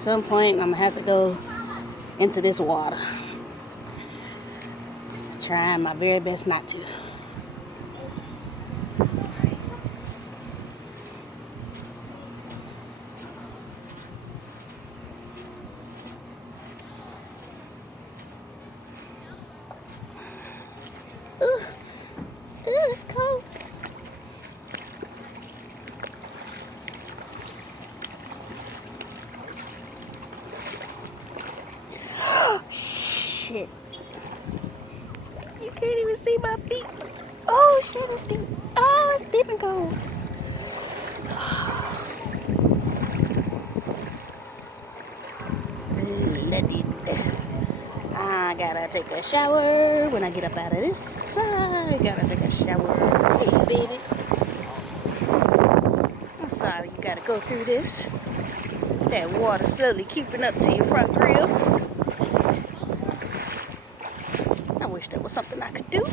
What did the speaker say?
some point I'm gonna have to go into this water. Trying my very best not to. Ooh, it's cold. Shit. You can't even see my feet. Oh shit, it's deep. Oh, it's deep and cold. Let it. I gotta take a shower when I get up out of this side. Gotta take a shower. Hey, baby. I'm sorry you gotta go through this. That water slowly keeping up to your front grill. I wish there was something I could do.